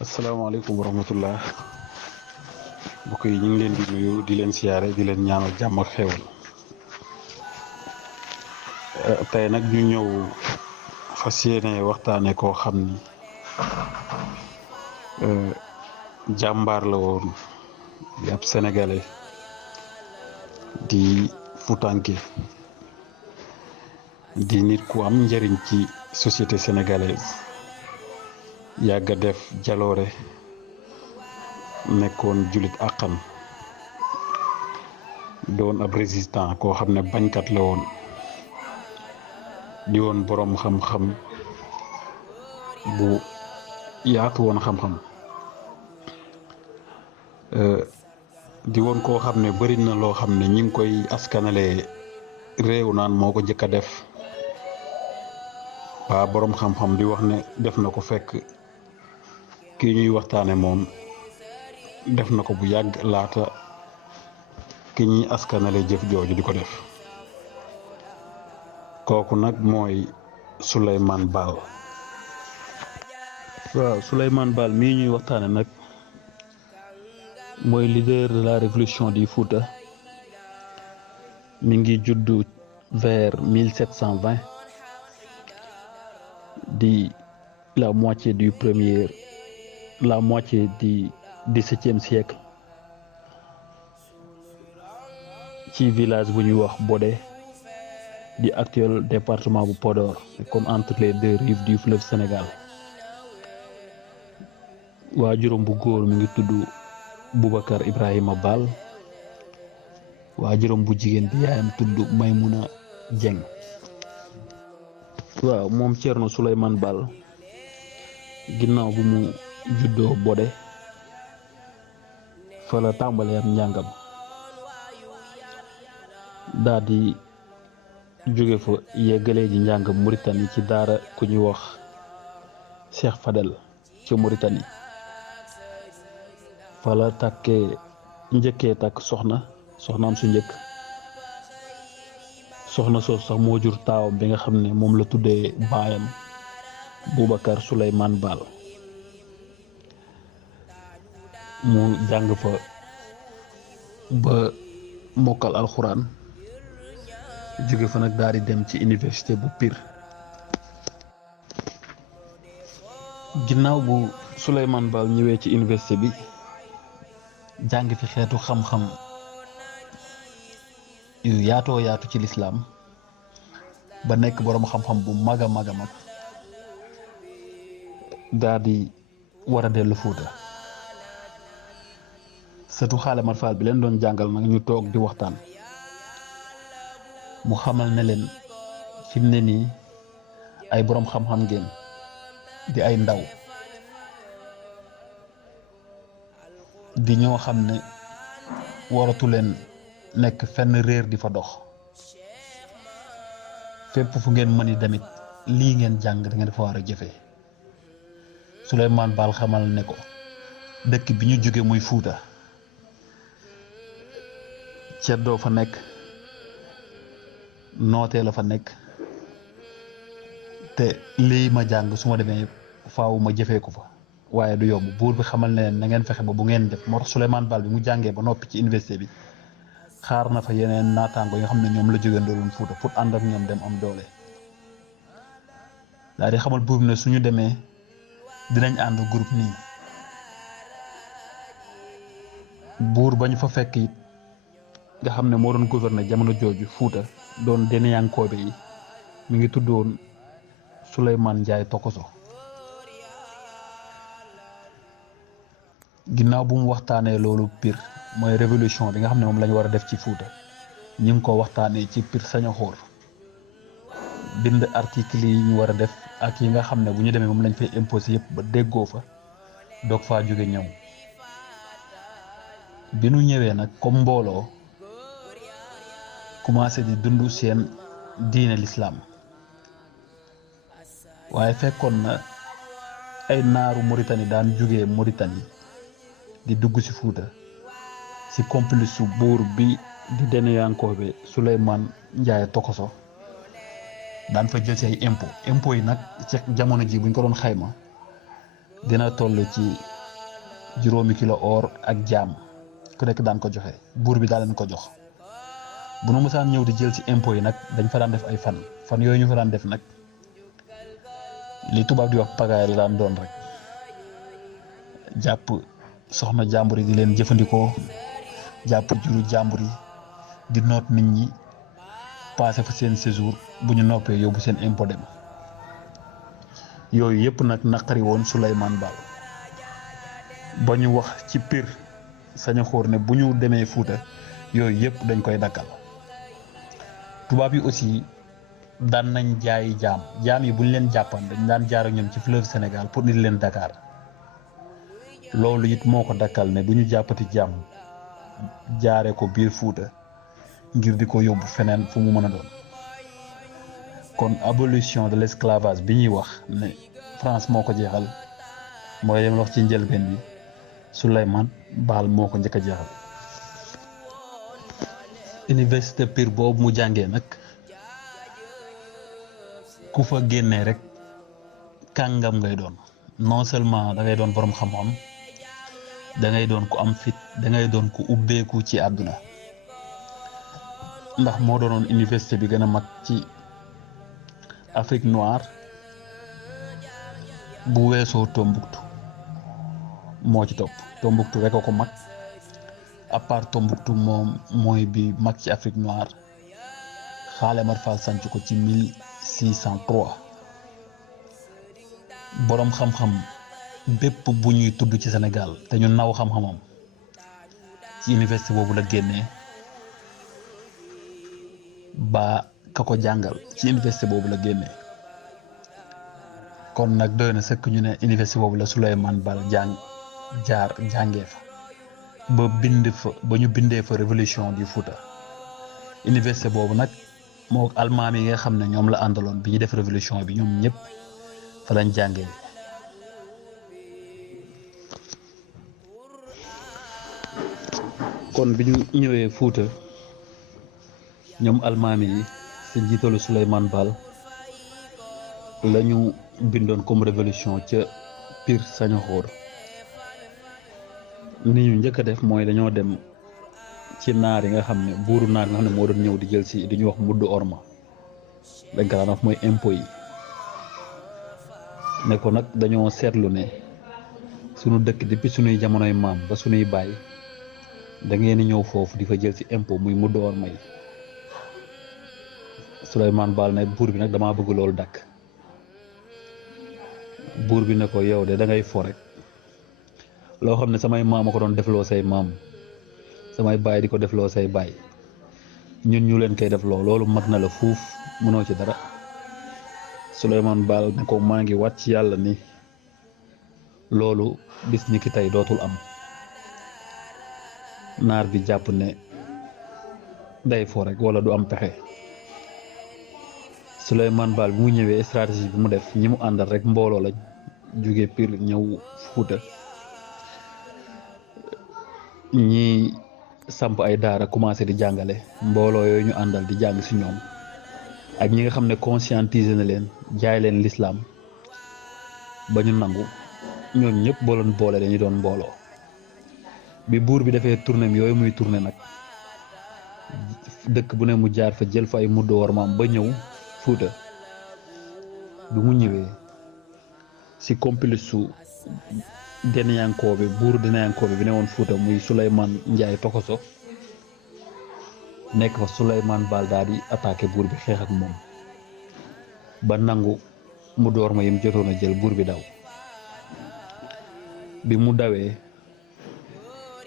asalaamaaleykum wa rahmatullah mbokk yi ñu ngi leen di nuyu di leen siyaare di leen ñaanal jàmm ak xéwal tey nag ñu ñëw fas yéene waxtaane koo xam ni jàmbaar la woon di ab sénégalais di futanke di nit ku am njëriñ ci société sénégalaise yàgga def jaloore nekkoon julit àqan doon ab résistant koo xam ne bañkat la woon di woon boroom xam-xam bu yaatu woon xam-xam di woon koo xam ne bari na loo xam ne ñi ngi koy askanale réew naan moo ko jëkk a def waa boroom xam-xam di wax ne def na ko fekk kii ñuy waxtaane moom def na ko bu yàgg laata ki ñuy askanale jëf jooju di ko def kooku nag mooy Souleymane Baal. waaw Souleymane Baal mii ñuy waxtaane nag mooy leader de la révolution du Fouta mi ngi juddu vers 1720 di la moitié du XVIIe siècle ci village bu ñuy wax Bodé di actuel département bu Podor comme entre les deux rives du fleuve Sénégal waajuram bu góor mi ngi tudd Boubacar Ibrahima Baal waajuram bu jigéen bi yaayam tudd Maymuna Dieng. waaw moom Thierno Souleymane Baal ginnaaw bu mu juddoo Bodé fa la tàmbalee am njàngam daa di jóge fa yeggalee ji njàngam Mauritanie ci daara ku ñuy wax Cheikh Fadel ca Mauritanie fa la njëkkee takk soxnaam su njëkk soxna soosu sax moo jur taawam bi nga xam ne moom la tuddee baayam Boubacar Souleymane Baal mu jàng fa ba mokkal alxuraan jóge fa nag daal di dem ci université bu Pire. ginnaaw bu Souleymane Baal ñëwee ci université bi jàng fi xeetu xam-xam yu yaatoo yaatu ci lislaam ba nekk boroom xam-xam bu mag a mag daal di war a dellu Fuuta sëtu Xaale Mat Faal bi leen doon jàngal nag ñu toog di waxtaan mu xamal ne leen fi mu ne nii ay boroom xam-xam ngeen di ay ndaw di ñoo xam ne waratu leen nekk fenn réer di fa dox fépp fu ngeen mën i demit lii ngeen jàng da ngeen fa war a jëfee Souleymane Baal xamal ne ko dëkk bi ñu jóge muy Fuuta ceddoo fa nekk nootee la fa nekk te lii ma jàng su ma demee faaw ma jëfee ko fa waaye du yomb buur bi xamal ne na ngeen fexe ba bu ngeen def moo tax Souleymane Baal bi mu jàngee ba noppi ci université bi xaar na fa yeneen naataango yoo xam ne ñoom la jógee ndooloon Fuuta pour ànd ak ñoom dem am doole daal di xamal buur bi ne suñu demee dinañ ànd groupe nii buur ba ñu fa fekk it nga xam ne moo doon gouverner jamono jooju Fuuta doon Deniyankoobe yi mi ngi tuddoon Souleymane Ndiaye Tokoso. ginnaaw bu mu waxtaanee loolu Pire mooy révolution bi nga xam ne moom lañu war a def ci Fuuta ñu ngi ko waxtaanee ci Pire Sañoxoor bind article yi ñu war a def ak yi nga xam ne bu ñu demee moom lañ fay imposé yëpp ba déggoo fa doog faa jóge ñëw bi nu ñëwee nag comme mbooloo commencé di dund seen diine lislaam waaye fekkoon na ay naaru Mauritanie daan jóge Mauritanie di dugg ci Fuuta ci complice su buur bi di Deniyankoobe Souleymane Ndiaye Tokoso daan fa jël ci ay impôt yi nag ci jamono ji buñ ko doon xayma dina toll ci juróomi kilo or ak jaam ku nekk daan ko joxe buur bi daa leen ko jox bu nu mësaan ñëw di jël ci impôt yi nag dañ fa daan def ay fan yooyu ñu fa daan def nag li tubaab di wax pagaay la daan doon rek jàpp soxna jàmbur yi di leen jëfandikoo jàpp juru jàmbur yi di noot nit ñi passé fa seen séjour bu ñu noppee yóbbu seen impôt dem yooyu yëpp nag naqari woon Souleymane Baal ba ñu wax ci Pire Sañaxoor ne bu ñu demee Fuuta yooyu yëpp dañ koy dakkal tubaab yi aussi daan nañ jaayi jaam yi bu ñu leen jàppan dañ daan jaar ak ñoom ci fleuve Sénégal pour nit leen Dakar loolu it moo ko dakkal ne du ñu jàppati jaam jaare ko biir Fuuta ngir di ko yóbbu feneen fu mu mën a doon kon abolition de l'esclavage bi ñuy wax ne France moo ko jeexal mooy yem wax ci njëlbeen bi Souleymane Baal moo ko njëkk a jeexal. Université Pire boobu mu jàngee nag ku fa génnee rek kàngam ngay doon non seulement da ngay doon borom xam-xam da ngay doon ku am fit da ngay doon ku ubbeeku ci àdduna ndax moo doonoon université bi gën a mag ci Afrique noire bu weesoo Tombouctou moo ci topp Tombouctou rek a ko mag à part Tombouctou moom mooy bi mag ci Afrique noire Xaale Mar Fall sanc ko ci 1603 boroom xam-xam bépp bu ñuy tudd ci Sénégal te ñu naw xam-xamam ci université boobu la génnee ba ka ko jàngal ci université boobu la génnee kon nag doy na sëkk ñu ne université boobu la Souleymane Baal jàngee fa ba ñu bindee fa révolution du Fouta université boobu nag moo almaam yi nga xam ne ñoom la àndaloon bi ñu def révolution bi ñoom ñëpp fa lañ jàngee kon bi ñu ñëwee Fouta ñoom almaami yi ci njiitalu Souleymane Baal la ñu bindoon comme révolution ca Pire Sañaxoor ni ñu njëkk a def mooy dañoo dem ci naar yi nga xam ne buuru naar yi nga xam ne moo doon ñëw di jël si di ñu wax mudd orma dañ ko daan wax mooy impôt yi ne ko nag dañoo seetlu ne sunu dëkk depuis sunuy jamonoy maam ba sunuy baay da ngeen di ñëw foofu di fa jël si impôt muy mudd orma yi Souleymane Baal ne buur bi nag damaa bëgg loolu dakk buur bi ne ko yow de da ngay fo rek loo xam ne samay maam a ko doon defloo say maam samay baay di ko defloo say baay ñun ñu leen koy defloo loolu mag na la fuuf mënoo ci dara Souleymane Baal ne ko maa ngi wàcc yàlla ni loolu bis ni ki tey dootul am naar bi jàpp ne day fo rek wala du am pexe Souleymane Baal bi mu ñëwee stratégie bi mu def ñi mu àndal rek mbooloo la jóge Pire ñëw Fuuta ñi samp ay daara commencé di jàngale mbooloo yooyu ñu àndal di jàng ci ñoom ak ñi nga xam ne conscientiser na leen jaay leen l'islam ba ñu nangu ñoom ñëpp booloon boole dañuy doon mbooloo bi buur bi defee tournéem yooyu muy tourné nag dëkk bu ne mu jaar fa jël fa ay mudd wormaam ba ñëw Fuuta bi mu ñëwee ci complice su Deneyankoobe buuru Deneyankoobe bi ne woon Fuuta muy Souleymane Njaay Tokoso nekk fa Souleymane Baal daal di attaqué buur bi xeex ak moom ba nangu mu door ma yim jotoon a jël buur bi daw bi mu dawee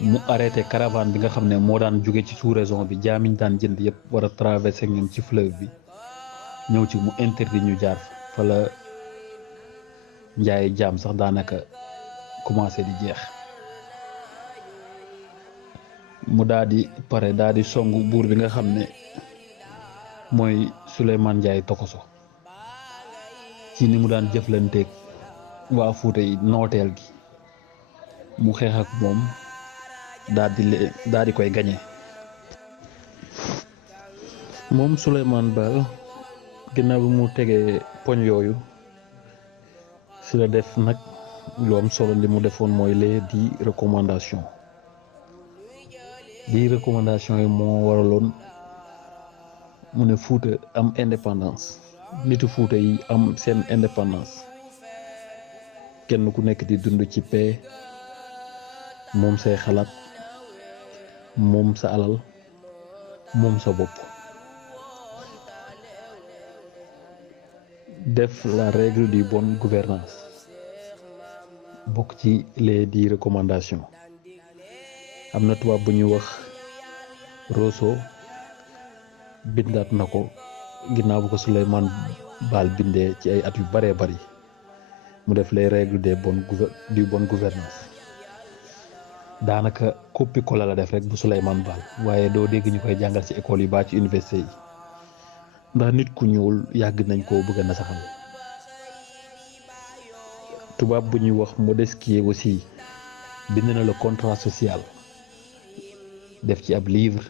mu arrêté caravane bi nga xam ne moo daan jóge ci sous-région bi jaamiñ daan jënd yëpp war a traversé ak ñoom ci fleuve bi ñëw ci mu interdit ñu jaar fa la njaay jaam sax daanaka commencé di jeex mu daal di pare daal di songu buur bi nga xam ne mooy Souleymane Njaay Tokoso ci ni mu daan jëflanteeg waa Fuuta yi nooteel gi mu xeex ak moom daal di koy gañe moom Souleymane Baal ginnaaw bi mu tegee poñ yooyu si la def nag lu am solo li mu defoon mooy les 10 recommandations 10 recommandations yi moo waraloon mu ne Fuuta am indépendance nitu Fuuta yi am seen indépendance kenn ku nekk di dund ci paix moom say xalaat moom sa alal moom sa bopp def la règle du bonne gouvernance bokk ci les 10 recommandations am na tubaab bu ñuy wax Rousseau bindaat na ko ginnaaw bu ko Souleymane Baal bindee ci ay at yu baree bari mu def les règles du bonne gouvernance daanaka copie colla la def rek bu Souleymane Baal waaye doo dégg ñu koy jàngal ci école yi baa ci université yi ndax nit ku ñuul yàgg nañ koo bëgg a nasaxal tubaab bu ñuy wax Montesquieu aussi bind na le contrat social def ci ab livre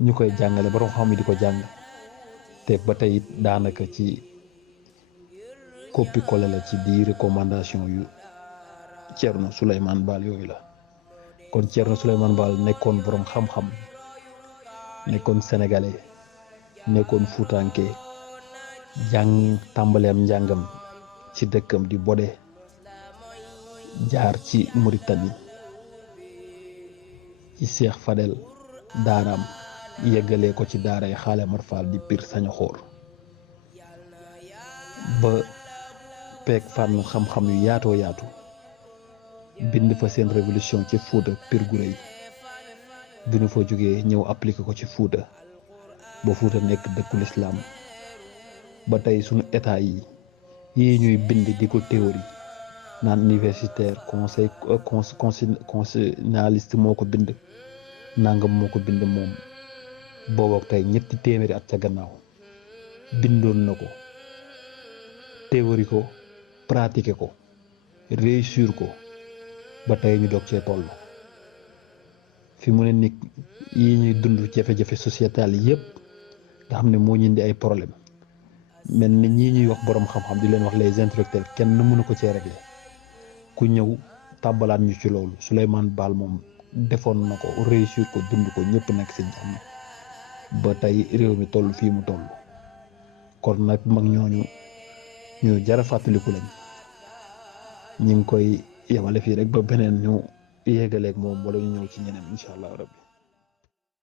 ñu koy jàngale borom xam yi di ko jàng te ba tey it daanaka ci copie collé la ci 10 recommandations yu Thierno Souleymane Baal yooyu la kon Thierno Souleymane Baal nekkoon borom xam-xam nekkoon sénégalais nekkoon fuutanke jàng tàmbaleem njàngam ci dëkkam di Bodé jaar ci Mauritanie ci Cheikh Fadel daaraam yeggalee ko ci daaray Xaale Mar Fall di Pire Sañoxoor ba peeg fànn xam-xam yu yaatoo yaatu bind fa seen révolution ci Fuuta Pire gu rëy bi ñu fa jógee ñëw appliqué ko ci Fuuta ba Fuuta nekk dëkkul islam ba tey sunu état yi ñuy bind di ko théorie naan universitaire conseil constitutionnaliste moo ko bind nangam moo ko bind moom boobu ak tey ñetti téeméeri at ca gannaaw bindoon na ko théorie ko pratiquer ko réussir ko ba tey ñu doog cee toll fi mu ne nit yi ñuy dund jafe-jafe sociétal yépp nga xam ne moo ñu indi ay problème mel ni ñii ñuy wax borom xam-xam di leen wax les intellectuels kenn mënu ko cee régler ku ñëw tàbbalaat ñu ci loolu Souleymane Baal moom defoon na ko réussir ko dund ko ñëpp nekk ci jàmm ba tey réew mi toll fii mu toll kon nag mag ñooñu ñu jara fàttaliku lañ ñu ngi koy yemale fii rek ba beneen ñu yéegaleeg moom wala ñu ñëw ci ñeneen incha allah rabbi